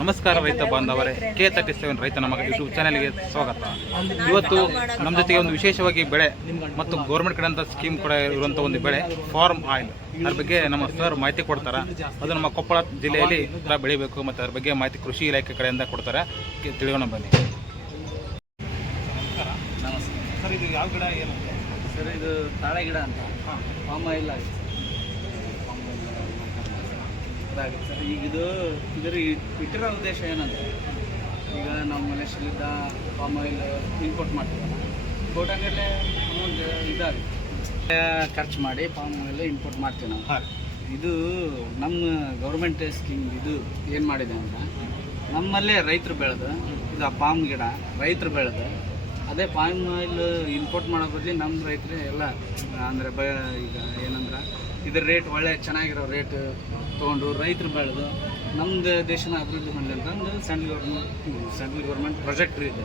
ನಮಸ್ಕಾರ ರೈತ ಬಾಂಧವರೇ, K37 ರೈತನ ಮಗ ಯೂಟ್ಯೂಬ್ ಚಾನೆಲ್ಗೆ ಸ್ವಾಗತ. ಇವತ್ತು ನಮ್ಮ ಜೊತೆಗೆ ಒಂದು ವಿಶೇಷವಾಗಿ ಬೆಳೆ ಮತ್ತು ಗೌರ್ಮೆಂಟ್ ಕಡೆಯಿಂದ ಸ್ಕೀಮ್ ಕೂಡ ಇರುವಂಥ ಒಂದು ಬೆಳೆ ಫಾರ್ಮ್ ಆಯಿಲ್, ಅದ್ರ ಬಗ್ಗೆ ನಮ್ಮ ಸರ್ ಮಾಹಿತಿ ಕೊಡ್ತಾರೆ. ಅದು ನಮ್ಮ ಕೊಪ್ಪಳ ಜಿಲ್ಲೆಯಲ್ಲಿ ಬೆಳಿಬೇಕು ಮತ್ತು ಅದ್ರ ಬಗ್ಗೆ ಮಾಹಿತಿ ಕೃಷಿ ಇಲಾಖೆ ಕಡೆಯಿಂದ ಕೊಡ್ತಾರೆ. ತಿಳಿಯೋಣ ಬನ್ನಿ. ನಮಸ್ಕಾರ ಸರ್, ಇದು ಯಾವ ಗಿಡ ಏನು ಸರ್? ಇದು ತಾಳೆ ಗಿಡ ಅಂತ ಫಾರ್ಮ್ ಆಯಿಲ್ ಆಗುತ್ತೆ ಸರ್. ಈಗ ಇದರ ಇಟ್ಟಿರೋ ಉದ್ದೇಶ ಏನಂದರೆ, ಈಗ ನಾವು ಮಲೇಷ್ಯಾಲಿದ್ದ ಫಾರ್ಮ್ ಆಯಿಲ್ ಇಂಪೋರ್ಟ್ ಮಾಡ್ತೀವಲ್ಲ, ಕೋಟಂಗಲ್ಲೇ ಅಮೌಂಟ್ ಇದಾಗುತ್ತೆ, ಖರ್ಚು ಮಾಡಿ ಫಾರ್ಮ್ ಆಯಿಲ್ ಇಂಪೋರ್ಟ್ ಮಾಡ್ತೀವಿ ನಾವು. ಇದು ನಮ್ಮ ಗೌರ್ಮೆಂಟ್ ಸ್ಕೀಮ್. ಇದು ಏನು ಮಾಡಿದೆ ಅಂತ, ನಮ್ಮಲ್ಲೇ ರೈತರು ಬೆಳೆದು, ಇದು ಪಾಮ್ ಗಿಡ ರೈತರು ಬೆಳೆದು, ಅದೇ ಪಾಮ್ ಆಯಿಲ್ ಇಂಪೋರ್ಟ್ ಮಾಡೋ ಬದಲಿ ನಮ್ಮ ರೈತರೇ ಎಲ್ಲ ಅಂದರೆ ಈಗ ಏನಂದ್ರೆ ಇದ್ರ ರೇಟ್ ಒಳ್ಳೆ ಚೆನ್ನಾಗಿರೋ ರೇಟ್ ತೊಗೊಂಡು ರೈತರು ಬೆಳೆದು ನಮ್ಮದು ದೇಶನ ಅಭಿವೃದ್ಧಿ ಮಾಡಲಿ ಅಂತಂದು ಸೆಂಟ್ರಲ್ ಗೌರ್ಮೆಂಟ್ ಪ್ರಾಜೆಕ್ಟ್ ಇದೆ.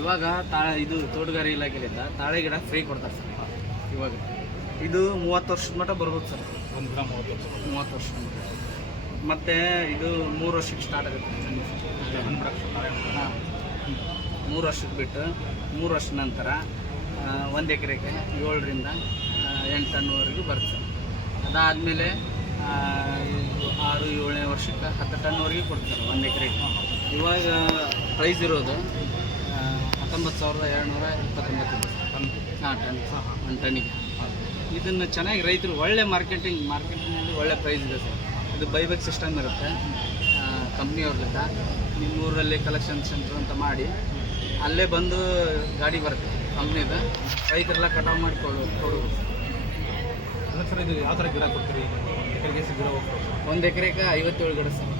ಇವಾಗ ಇದು ತೋಟಗಾರಿಕೆ ಇಲಾಖೆಯಿಂದ ತಾಳೆ ಗಿಡ ಫ್ರೀ ಕೊಡ್ತಾರೆ ಸರ್. ಇವಾಗ ಇದು 30 ವರ್ಷದ ಮಟ್ಟ ಬರ್ಬೋದು ಸರ್. ಒಂದು ಗಿಡ 30 ವರ್ಷ ಮತ್ತು ಇದು 3 ವರ್ಷಕ್ಕೆ ಸ್ಟಾರ್ಟ್ ಆಗುತ್ತೆ. ಹಾಂ, 3 ವರ್ಷಕ್ಕೆ ಬಿಟ್ಟು 3 ವರ್ಷದ ನಂತರ 1 ಎಕರೆಗೆ 7 ರಿಂದ 8 ಟನ್ವರೆಗೂ ಬರುತ್ತೆ. ಅದಾದಮೇಲೆ 6-7ನೇ ವರ್ಷಕ್ಕೆ 10 ಟನ್ವರೆಗೆ ಕೊಡ್ತಾರೆ 1 ಎಕರೆಗೆ. ಇವಾಗ ಪ್ರೈಸ್ ಇರೋದು 19,229 ಟನ್ 1 ಟನ್ನಿಗೆ. ಇದನ್ನು ಚೆನ್ನಾಗಿ ರೈತರು ಒಳ್ಳೆ ಮಾರ್ಕೆಟಿಂಗ್ನಲ್ಲಿ ಒಳ್ಳೆ ಪ್ರೈಸ್ ಇದೆ ಸರ್. ಇದು ಬೈಬ್ಯಾಕ್ ಸಿಸ್ಟಮ್ ಇರುತ್ತೆ ಕಂಪ್ನಿಯವ್ರದಿಂದ. ನಿಮ್ಮೂರಲ್ಲಿ ಕಲೆಕ್ಷನ್ ಸೆಂಟರ್ ಅಂತ ಮಾಡಿ ಅಲ್ಲೇ ಬಂದು ಗಾಡಿ ಬರುತ್ತೆ ಕಂಪ್ನಿದು, ರೈತರೆಲ್ಲ ಕಟಾವು ಮಾಡಿ ಕೊಡೋದು ಸರ್. ಇದು ಯಾವ ಥರ ಗಿಡ ಕೊಡ್ತೀರಿ? ಎಕರೆಗೆ ಗಿಡ 1 ಎಕರೆಗೆ 57 ಗಿಡ ಸರ್.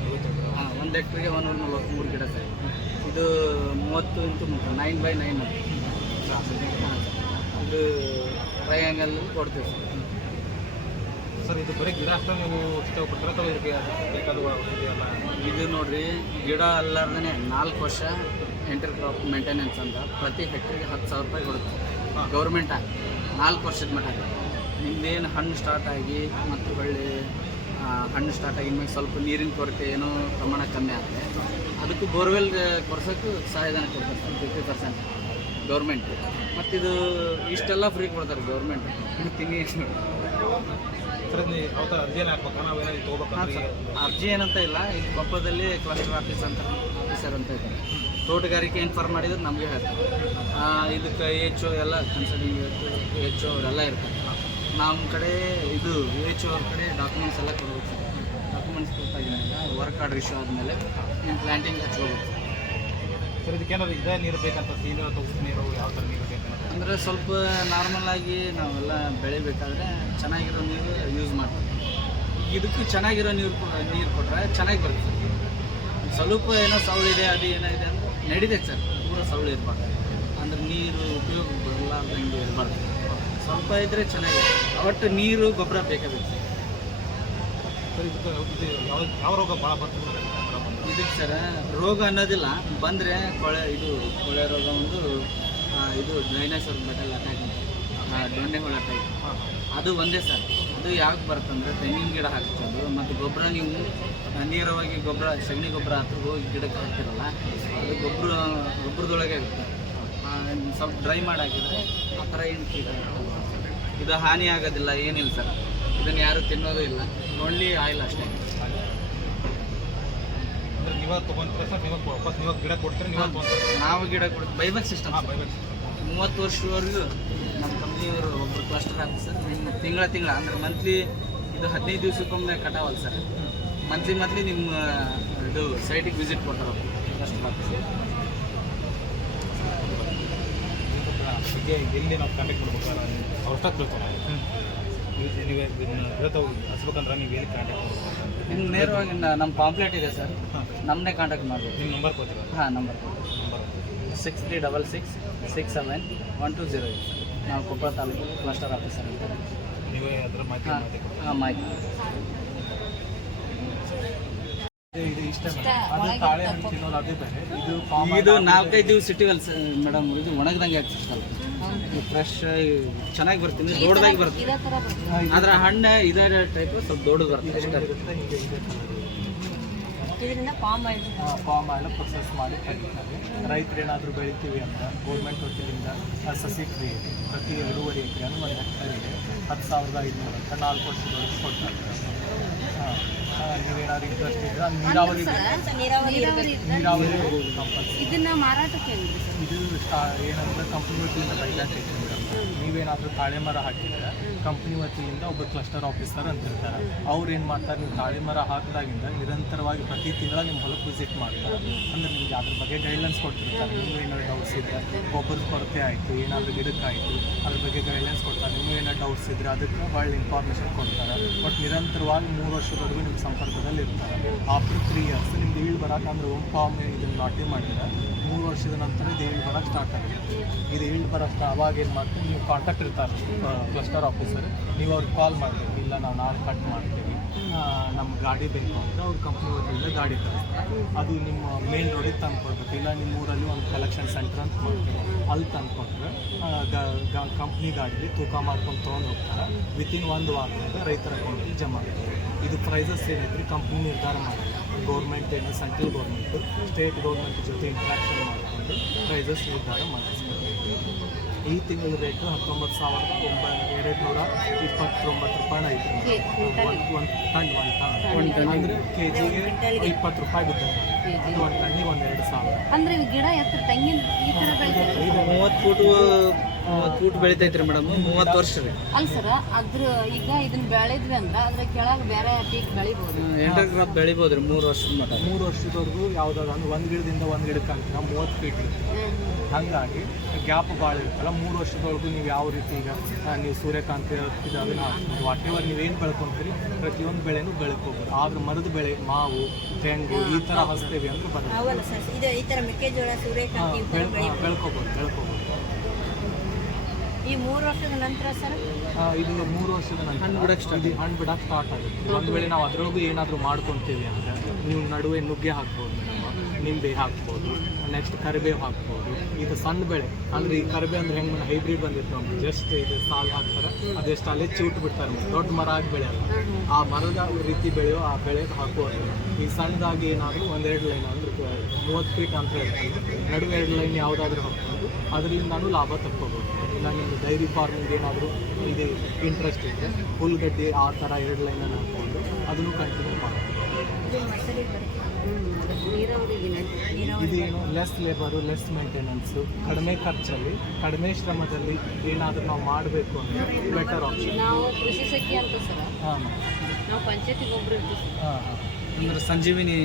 ಹಾಂ, 1 ಎಕರೆಗೆ 143 ಗಿಡ ಸರ್. ಇದು 30 × 30 9x9. ಹಾಂ, ಇದು ಟ್ರಯಾಂಗಲ್ ಕೊಡ್ತೀವಿ ಸರ್. ಸರ್, ಇದು ಬರೀ ಗಿಡ ಅಷ್ಟೇ ನೀವು ಇಷ್ಟಪಡ್ತಾರೆ ಅಥವಾ ಇದಕ್ಕೆ ಬೇಕಾದ ಇದೆಯಲ್ಲ? ಇದು ನೋಡಿರಿ, ಗಿಡ ಅಲ್ಲಾರ್ದೇ 4 ವರ್ಷ ಇಂಟರ್ ಕ್ರಾಪ್ ಮೇಂಟೆನೆನ್ಸ್ ಅಂತ ಪ್ರತಿ ಹೆಕ್ಟರ್ಗೆ 10,000 ರೂಪಾಯಿ ಕೊಡುತ್ತೆ ಗೌರ್ಮೆಂಟ್. 4 ವರ್ಷದ ಮಟ್ಟ ನಿಮ್ಮದೇನು ಹಣ್ಣು ಸ್ಟಾರ್ಟ್ ಆಗಿ ಮತ್ತು ಹೊಳ್ಳಿ ಹಣ್ಣು ಸ್ಟಾರ್ಟ್ ಆಗಿ ನಿಮಗೆ ಸ್ವಲ್ಪ ನೀರಿನ ಕೊರತೆ ಏನೋ ಪ್ರಮಾಣ ಕಮ್ಮಿ ಆಗುತ್ತೆ, ಅದಕ್ಕೂ ಬೋರ್ವೆಲ್ ಕೊರ್ಸೋಕ್ಕೂ ಸಹಾಯಧನ ಕೊಡ್ತಾರೆ 50% ಗೌರ್ಮೆಂಟ್. ಮತ್ತು ಇದು ಇಷ್ಟೆಲ್ಲ ಫ್ರೀ ಕೊಡ್ತಾರೆ ಗೌರ್ಮೆಂಟ್. ತಿಂಗಿ ಸರ್, ಯಾವ ಥರ ಅರ್ಜಿ ಏನು ಹಾಕ್ಬೇಕು? ನಾವು ಏನಾದ್ರು ತೊಗೋಬೇಕು? ಅರ್ಜಿ ಏನಂತ ಇಲ್ಲ. ಇದು ಕೊಪ್ಪದಲ್ಲಿ ಕ್ಲಸ್ಟರ್ ಆಫೀಸರ್ ಅಂತ ಇದ್ದಾರೆ. ತೋಟಗಾರಿಕೆ ಇನ್ಫಾರ್ಮ್ ಮಾಡಿದ್ರೆ ನಮಗೆ ಹೇಳ್ತಾರೆ. ಇದಕ್ಕೆ HO ಎಲ್ಲ ಕನ್ಸಲ್ಟಿಂಗ್ HO ಅವರೆಲ್ಲ ಇರ್ತಾರೆ. ನಮ್ಮ ಕಡೆ ಇದು HO ಅವ್ರ ಕಡೆ ಡಾಕ್ಯುಮೆಂಟ್ಸ್ ಎಲ್ಲ ಕೊಡ್ಬೇಕು. ಡಾಕ್ಯುಮೆಂಟ್ಸ್ ಕೊಟ್ಟಾಗಿದ್ದಾಗ ವರ್ಕ್ ಆರ್ಡರ್ ಇಶ್ಯೂ ಆದಮೇಲೆ ನೀವು ಪ್ಲ್ಯಾಂಟಿಂಗ್ ಹಚ್ಕೋಬೇಕು. ಸರ್, ಇದಕ್ಕೇನಾದ್ರು ಇದೇ ನೀರು ಬೇಕಂತ? ನೀರು ಅಥವಾ ಉಪ್ಪು ನೀರು ಯಾವ ಥರ ನೀರು ಬೇಕಂತ? ಅಂದರೆ ಸ್ವಲ್ಪ ನಾರ್ಮಲಾಗಿ ನಾವೆಲ್ಲ ಬೆಳಿಬೇಕಾದ್ರೆ ಚೆನ್ನಾಗಿರೋ ನೀರು ಯೂಸ್ ಮಾಡ್ತೀವಿ. ಇದಕ್ಕೂ ಚೆನ್ನಾಗಿರೋ ನೀರು ಕೊಟ್ಟರೆ ಚೆನ್ನಾಗಿ ಬರುತ್ತೆ. ಸ್ವಲ್ಪ ಏನೋ ಸವಳಿದೆ ಅದು ಏನಿದೆ ಅಂದರೆ ನಡೀತೈತೆ ಸರ್. ಪೂರ ಸವಳು ಇರಬಾರ್ದು, ಅಂದರೆ ನೀರು ಉಪಯೋಗ ಬರಲಾರ್ದಂಗೆ ಇರಬಾರ್ದು. ಸ್ವಲ್ಪ ಇದ್ದರೆ ಚೆನ್ನಾಗಿದೆ. ಒಟ್ಟು ನೀರು ಗೊಬ್ಬರ ಬೇಕಾಗುತ್ತೆ ಸರ್. ಇದಕ್ಕೆ ಯಾವ ರೋಗ ಭಾಳ ಬರ್ತದೆ ಇದಕ್ಕೆ ಸರ್? ರೋಗ ಅನ್ನೋದಿಲ್ಲ, ಬಂದರೆ ಕೊಳೆ ರೋಗ ಒಂದು ಇದು ಡೈನೋಸರ್ ಬೆಟಲ್ ಅಟ್ಯಾಕ್ ಅಂತ, ದೊಣ್ಣೆ ಹುಳ ಅಟ್ಯಾಕ್, ಅದು ಒಂದೇ ಸರ್. ಅದು ಯಾಕೆ ಬರುತ್ತಂದರೆ ತೆಂಗಿನ ಗಿಡ ಹಾಕ್ತದೆ ಮತ್ತು ಗೊಬ್ಬರ ನೀವು ನೇರವಾಗಿ ಸಗಣಿ ಗೊಬ್ಬರ ಹತ್ರ ಹೋಗಿ ಗಿಡಕ್ಕೆ ಹಾಕ್ತಿರಲ್ಲ, ಅದು ಗೊಬ್ಬರದೊಳಗೆ ಇರುತ್ತೆ. ಸ್ವಲ್ಪ ಡ್ರೈ ಮಾಡಿ ಹಾಕಿದರೆ ಆ ಥರ ಏನು ಕೀಟ ಇದು ಹಾನಿ ಆಗೋದಿಲ್ಲ, ಏನಿಲ್ಲ ಸರ್. ಇದನ್ನು ಯಾರು ತಿನ್ನೋದು ಇಲ್ಲ, ಓನ್ಲಿ ಆಯಿಲ್ ಅಷ್ಟೇ. ಅಂದರೆ ನೀವು ತೊಗೊಂತೀರ ಸರ್? ನೀವು ವಾಪಸ್ ನೀವು ಗಿಡ ಕೊಡ್ತೀರಿ? ನಾವು ಗಿಡ ಕೊಡ್ತೀವಿ. ಬೈಬ್ಯಾಕ್ ಸಿಸ್ಟಮ್ 30 ವರ್ಷವರೆಗೂ ನಮ್ಮ ಕಂಪ್ನಿಯವರು ಒಬ್ಬರು ಕ್ಲಸ್ಟರ್ ಆಫೀಸರ್ ತಿಂಗಳ ಅಂದರೆ ಮಂತ್ಲಿ. ಇದು 15 ದಿವಸಕ್ಕೊಮ್ಮೆ ಕಟಾವಲ್ಲ ಸರ್. ಮಂತ್ಲಿ ನಿಮ್ಮ ಇದು ಸೈಟಿಗೆ ವಿಸಿಟ್ ಕೊಡ್ತಾರೆ ಕ್ಲಸ್ಟರ್ ಆಫೀಸರ್. ಎಲ್ಲಿ ನಾವು ಕಾಂಟ್ಯಾಕ್ಟ್ ಮಾಡ್ಬೇಕಾದ್ರೆ ಅವ್ರ ಅಷ್ಟ ತಿಳ್ತಾರೆ. ನೀವು ಹಚ್ಬೇಕಂದ್ರೆ ನೀವು ಎಲ್ಲಿ ಕಾಂಟ್ಯಾಕ್ಟ್ ಮಾಡ್ಬೇಕು? ನಿಮ್ಗೆ ನೇರವಾಗಿ ನಮ್ಮ ಪಾಂಪ್ಲೆಟ್ ಇದೆ ಸರ್, ನಮ್ಮನ್ನೇ ಕಾಂಟ್ಯಾಕ್ಟ್ ಮಾಡ್ಬೋದು. ನಿಮ್ಮ ನಂಬರ್ ಕೊಡ್ತೀರಾ? ಹಾಂ, ನಂಬರ್ 6366671208. ನಾವು ಕೊಪ್ಪಳ ತಾಲೂಕು ಕ್ಲಸ್ಟರ್ ಆಫೀಸರ್ ಅಂತ. ನೀವೇ ಅದರ ಮಾಹಿತಿ? ಹಾಂ, ಮಾಹಿತಿ. ಇದು ಇಷ್ಟ ಅದು ತಾಳೆ ಹಣ್ಣು ತಿನ್ನೋದು ಅದೇ ಬೇರೆ. ಇದು 4-5 ದಿವಸ ಇಟ್ಟಿವಲ್ಲ ಸರ್ ಮೇಡಮ್, ಇದು ಒಣಗ್ದಂಗೆ ಆಗ್ತದೆ. ಫ್ರೆಶ್ ಚೆನ್ನಾಗಿ ಬರ್ತೀನಿ, ದೊಡ್ಡದಾಗಿ ಬರುತ್ತೆ. ಆದರೆ ಹಣ್ಣು ಇದೇ ಟೈಪ್ ಸ್ವಲ್ಪ ದೊಡ್ಡದು ಬರುತ್ತೆ. ಇದರಿಂದ ಪಾಮ್ ಆಯಿಲ್ ಪ್ರೊಸೆಸ್ ಮಾಡಿ ತೆಗಿತಾರೆ. ರೈತರು ಏನಾದರೂ ಬೆಳಿತೀವಿ ಅಂದ್ರೆ ಗೌರ್ಮೆಂಟ್ ವತಿಯಿಂದ ಸಸಿ ಕ್ರಿಯೇಟಿ ಪ್ರತಿ 2.5 ಎಕರೆ ಅಂದ್ರೆ 1 ಹೆಕ್ಟೇರಿಗೆ 10,500 ಅಂತ 4 ವರ್ಷದವರೆಗೆ ಕೊಡ್ತಾರೆ. ನೀವೇನಾದ್ರು ಇಂಟ್ರೆಸ್ಟ್ ಇದ್ರೆ ನೀರಾವರಿ ಕಂಪಲ್ಸರಿ. ಇದನ್ನ ಮಾರಾಟಕ್ಕೆ ಇದು ಏನಂದ್ರೆ ಕಂಪ್ನಿ ವತಿಯಿಂದ ಬೈಲಾಕೈತಿ. ನೀವೇನಾದರೂ ತಾಳೆ ಮರ ಹಾಕಿದ್ರೆ ಕಂಪ್ನಿ ವತಿಯಿಂದ ಒಬ್ಬ ಕ್ಲಸ್ಟರ್ ಆಫೀಸರ್ ಅಂತ ಇರ್ತಾರೆ. ಅವ್ರು ಏನು ಮಾಡ್ತಾರೆ, ನೀವು ತಾಳೆ ಮರ ಹಾಕಿದಾಗಿಂದ ನಿರಂತರವಾಗಿ ಪ್ರತಿ ತಿಂಗಳ ನಿಮ್ಮ ಹೊಲಕ್ಕೆ ವಿಸಿಟ್ ಮಾಡ್ತಾರೆ. ಅಂದರೆ ನಿಮಗೆ ಅದ್ರ ಬಗ್ಗೆ ಗೈಡ್ಲೈನ್ಸ್ ಕೊಡ್ತಿರ್ತಾರೆ. ನೀವು ಏನಾದ್ರು ಡೌಟ್ಸ್ ಇದ್ದರೆ, ಗೊಬ್ಬರದ ಕೊರತೆ ಆಯಿತು, ಏನಾದರೂ ಗಿಡಕ್ಕಾಯಿತು, ಅದ್ರ ಬಗ್ಗೆ ಗೈಡ್ಲೈನ್ಸ್ ಕೊಡ್ತಾರೆ. ನೀವು ಏನಾದ್ರು ಡೌಟ್ಸ್ ಇದ್ದರೆ ಅದಕ್ಕೆ ಒಳ್ಳೆ ಇನ್ಫಾರ್ಮೇಷನ್ ಕೊಡ್ತಾರೆ. ಬಟ್ ನಿರಂತರವಾಗಿ 3 ವರ್ಷದವರೆಗೂ ನಿಮ್ಮ ಸಂಪರ್ಕದಲ್ಲಿ ಇರ್ತಾರೆ. ಆಫ್ಟರ್ 3 ಇಯರ್ಸ್ ನಿಮ್ದು ಈಳ್ ಬರೋಕ್ಕಂದ್ರೆ ಫಾರ್ಮ್ ಇದನ್ನು ನಾಟಿ ಮಾಡಿದ್ರೆ 3 ವರ್ಷದ ನಂತರ ಇದು ಈಳ್ ಬರೋಕ್ಕೆ ಸ್ಟಾರ್ಟ್ ಆಗುತ್ತೆ. ಇದು ಈಳ್ ಬರೋಕ್ಕೆ ಅವಾಗ ಏನು ಮಾಡ್ತೀವಿ, ನೀವು ಕಾಂಟ್ಯಾಕ್ಟ್ ಇರ್ತಾರೆ ಕ್ಲಸ್ಟರ್ ಆಫೀಸರ್, ನೀವು ಅವ್ರಿಗೆ ಕಾಲ್ ಮಾಡಬೇಕು. ಇಲ್ಲ ನಾವು ನಾಳೆ ಕಟ್ ಮಾಡ್ತೀವಿ, ನಮ್ಮ ಗಾಡಿ ಬೇಕು ಅಂದರೆ ಅವ್ರ ಕಂಪ್ನಿ ವತಿಯಿಂದ ಗಾಡಿ ತರಿಸ್ತಾರೆ. ಅದು ನಿಮ್ಮ ಮೇನ್ ರೋಡಿಗೆ ತಂದು ಕೊಡ್ಬೇಕು. ಇಲ್ಲ ನಿಮ್ಮ ಊರಲ್ಲಿ ಒಂದು ಕಲೆಕ್ಷನ್ ಸೆಂಟರ್ ಅಂತ ಮಾಡ್ತೀವಿ, ಅಲ್ಲಿ ತಂದು ಕೊಟ್ಟರೆ ಕಂಪ್ನಿ ಗಾಡೀಲಿ ತೂಕ ಮಾಡ್ಕೊಂಡು ತೊಗೊಂಡು ಹೋಗ್ತಾರೆ. ವಿತಿನ್ 1 ವಾರದಿಂದ ರೈತರ ಅಕೌಂಟಿಗೆ ಜಮಾ ಆಗ್ತದೆ. ಇದು ಪ್ರೈಸಸ್ ಏನೈತ್ರಿ ಕಂಪ್ನಿ ನಿರ್ಧಾರ ಮಾಡಿದೆ. ಗೌರ್ಮೆಂಟ್ ಏನು ಸೆಂಟ್ರಲ್ ಗೌರ್ಮೆಂಟು ಸ್ಟೇಟ್ ಗೌರ್ಮೆಂಟ್ ಜೊತೆ ಇಂಟ್ರಾಕ್ಷನ್ ಮಾಡಿಕೊಂಡು ಪ್ರೈಸಸ್ ನಿರ್ಧಾರ ಮಾಡಿಸ್ತಾರೆ. ಈ ತಿಂಗಳ ರೇಟು 19,229 ರೂಪಾಯಿ ಐತೆ. ಒಂದು ಟನ್ ಅಂದರೆ ಕೆಜಿಗೆ 20 ರೂಪಾಯಿ ಬಿದ್ದರೆ ಅದು ಒಂದು ಟನ್ನಿಗೆ 1,2,000. ಅಂದ್ರೆ ಗಿಡ ಎತ್ತರ ತೆಂಗಿನ ಈ ಥರ ಬೆಳಿತಾರೆ. 30 ಫೂಟ್ ಬೆಳಿತೈತ್ರಿ ಮೇಡಮ್. 30 ವರ್ಷ ರೀ. ಅಲ್ಲ ಸರ್, ಅದ್ರ ಈಗ ಇದನ್ನ ಬೆಳೆದ್ವಿ ಅಂದ್ರೆ ಅದ್ರ ಕೆಳಗೆ ಬೇರೆ ಪೀಕ್ ಬೆಳಿಬೋದು. ಎಂಟರ್ ಕ್ರಾಪ್ ಬೆಳಿಬೋದ್ರಿ 3 ವರ್ಷದ ಮಟ್ಟ. 3 ವರ್ಷದವರೆಗೂ ಯಾವುದಾದ್ರು ಅಂದ್ರೆ ಒಂದು ಗಿಡದಿಂದ ಒಂದು ಗಿಡಕ್ಕೆ ಅಂತ 30 ಫೀಟ್ ಇರುತ್ತೆ. ಹಾಗಾಗಿ ಗ್ಯಾಪ್ ಭಾಳ ಇರುತ್ತಲ್ಲ. 3 ವರ್ಷದವರೆಗೂ ನೀವು ಯಾವ ರೀತಿ ಈಗ ನೀವು ಸೂರ್ಯಕಾಂತಿ ಅದನ್ನು ಹಾಕ್ಬೋದು. ವಾಟೆವರ್ ನೀವೇನು ಬೆಳ್ಕೊಂತೀರಿ ಪ್ರತಿಯೊಂದು ಬೆಳೆನೂ ಬೆಳ್ಕೋಬೋದು. ಆದ್ರೆ ಮರದ ಬೆಳೆ ಮಾವು ತೆಂಗು ಈ ಥರ ಹಚ್ತೇವೆ ಅಂದ್ರೆ ಬರುತ್ತೆ. ಬೆಳ್ಕೋಬೋದು. ಈ 3 ವರ್ಷದ ನಂತರ ಸರ್ ಇದು 3 ವರ್ಷದ ನಂತರ ಹಣ್ಣು ಬಿಡಕ್ಕೆ ಸ್ಟಾರ್ಟ್ ಆಗುತ್ತೆ. ಒಂದು ವೇಳೆ ನಾವು ಅದರೊಳಗೂ ಏನಾದರೂ ಮಾಡ್ಕೊತೀವಿ ಅಂದರೆ ನೀವು ನಡುವೆ ನುಗ್ಗೆ ಹಾಕ್ಬೋದು ಮೇಡಮ್, ನಿಂಬೆ ಹಾಕ್ಬೋದು, ನೆಕ್ಸ್ಟ್ ಕರಿಬೇವು ಹಾಕ್ಬೋದು. ಇದು ಸಣ್ಣ ಬೆಳೆ ಅಂದರೆ ಈ ಕರಿಬೇವು ಅಂದರೆ ಹೆಂಗೆ ಹೈಬ್ರಿಡ್ ಬಂದಿತ್ತು ನಮ್ಗೆ. ಜಸ್ಟ್ ಇದು ಸಾಲು ಹಾಕ್ತಾರೆ, ಅದೆಷ್ಟು ಅಲ್ಲೇ ಚೂಟ್ ಬಿಡ್ತಾರೆ. ದೊಡ್ಡ ಮರ ಆಗಿ ಬೆಳೆಯಲ್ಲ, ಆ ಮರದ ರೀತಿ ಬೆಳೆಯೋ ಆ ಬೆಳೆಗೆ ಹಾಕುವುದು. ಈಗ ಸಣ್ಣದಾಗಿ ಏನಾದರೂ 1-2 ಲೈನ್ ಅಂದರೆ 30 ಫೀಟ್ ಅಂತ ಹೇಳ್ತೀವಿ, ನಡುವೆ 2 ಲೈನ್ ಯಾವುದಾದ್ರೂ ಹಾಕ್ಬೋದು. ಅದರಿಂದ ನಾನು ಲಾಭ ತಕ್ಕೋಬೋದು. ಇಲ್ಲ ನಿಮ್ಮದು ಡೈರಿ ಫಾರ್ಮಿಂಗ್ ಏನಾದರೂ ಇದು ಇಂಟ್ರೆಸ್ಟ್ ಇದ್ದರೆ ಹುಲ್ಗಡ್ಡೆ ಆ ಥರ 2 ಲೈನನ್ನು ಹಾಕ್ಕೊಂಡು ಅದನ್ನು ಕಂಟಿನ್ಯೂ ಮಾಡ್ಬೋದು. ಇದೇನು ಲೆಸ್ ಲೇಬರು, ಲೆಸ್ ಮೇಂಟೆನೆನ್ಸು, ಕಡಿಮೆ ಖರ್ಚಲ್ಲಿ ಕಡಿಮೆ ಶ್ರಮದಲ್ಲಿ ಏನಾದರೂ ನಾವು ಮಾಡಬೇಕು ಅಂದರೆ ಬೆಟರ್ ಆಪ್ಷನ್. ನಾವು ಕೃಷಿ ಸಖಿ ಅಂತ ಸರ್, ಹಾಂ ನಾವು ಪಂಚಾಯತಿ ಗೊಬ್ಬರ ಇರ್ತೀವಿ. ಹಾಂ ಅಂದ್ರೆ ಸಂಜೀವಿನಿ.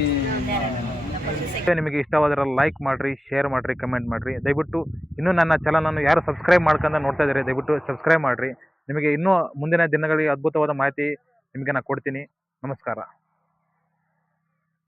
ನಿಮಗೆ ಇಷ್ಟವಾದರೆ ಲೈಕ್ ಮಾಡಿರಿ, ಶೇರ್ ಮಾಡಿರಿ, ಕಮೆಂಟ್ ಮಾಡಿರಿ. ದಯವಿಟ್ಟು ಇನ್ನೂ ನನ್ನ ಚಾನಲನ್ನು ಯಾರು ಸಬ್ಸ್ಕ್ರೈಬ್ ಮಾಡ್ಕೊಂಡು ನೋಡ್ತಾ ಇದ್ದಾರೆ ದಯವಿಟ್ಟು ಸಬ್ಸ್ಕ್ರೈಬ್ ಮಾಡಿರಿ. ನಿಮಗೆ ಇನ್ನೂ ಮುಂದಿನ ದಿನಗಳಿಗೆ ಅದ್ಭುತವಾದ ಮಾಹಿತಿ ನಿಮಗೆ ನಾನು ಕೊಡ್ತೀನಿ. ನಮಸ್ಕಾರ.